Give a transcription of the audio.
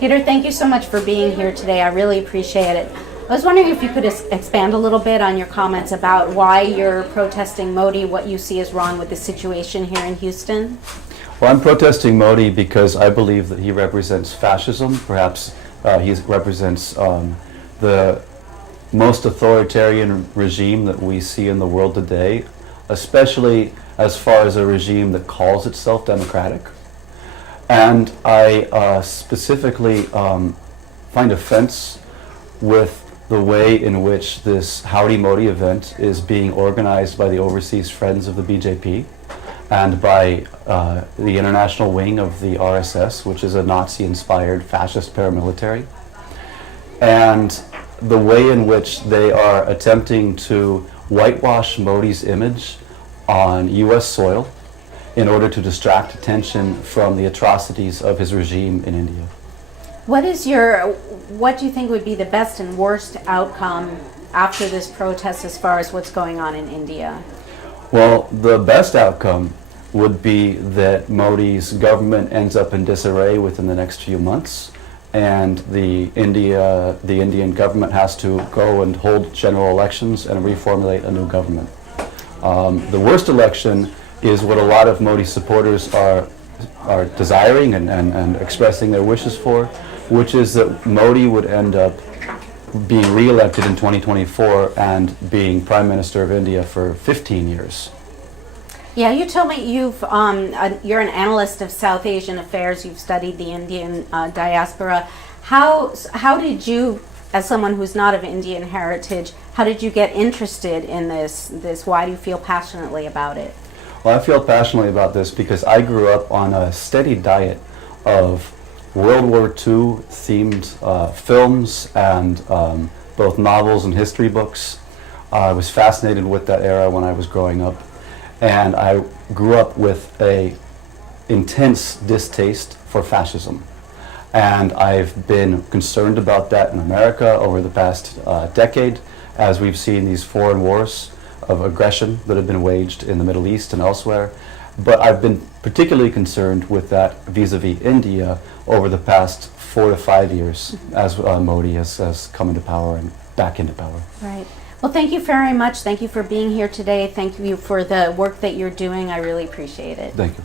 Peter, thank you so much for being here today. I really appreciate it. I was wondering if you could expand a little bit on your comments about why you're protesting Modi, what you see is wrong with the situation here in Houston. Well, I'm protesting Modi because I believe that he represents fascism. Perhaps he represents the most authoritarian regime that we see in the world today, especially as far as a regime that calls itself democratic. And I specifically find offense with the way in which this Howdy Modi event is being organized by the Overseas Friends of the BJP and by the international wing of the RSS, which is a Nazi-inspired fascist paramilitary. And the way in which they are attempting to whitewash Modi's image on US soil in order to distract attention from the atrocities of his regime in India. What do you think would be the best and worst outcome after this protest as far as what's going on in India? Well, the best outcome would be that Modi's government ends up in disarray within the next few months, and the Indian government has to go and hold general elections and reformulate a new government. The worst election is what a lot of Modi supporters are desiring and expressing their wishes for, which is that Modi would end up being re-elected in 2024 and being Prime Minister of India for 15 years. Yeah, you told me you're an analyst of South Asian affairs. You've studied the Indian diaspora. How did you, as someone who's not of Indian heritage, how did you get interested in this? Why do you feel passionately about it? Well, I feel passionately about this because I grew up on a steady diet of World War II themed films and both novels and history books. I was fascinated with that era when I was growing up, and I grew up with a intense distaste for fascism. And I've been concerned about that in America over the past decade, as we've seen these foreign wars of aggression that have been waged in the Middle East and elsewhere. But I've been particularly concerned with that vis-a-vis India over the past 4 to 5 years as Modi has come into power and back into power. Right. Well, thank you very much. Thank you for being here today. Thank you for the work that you're doing. I really appreciate it. Thank you.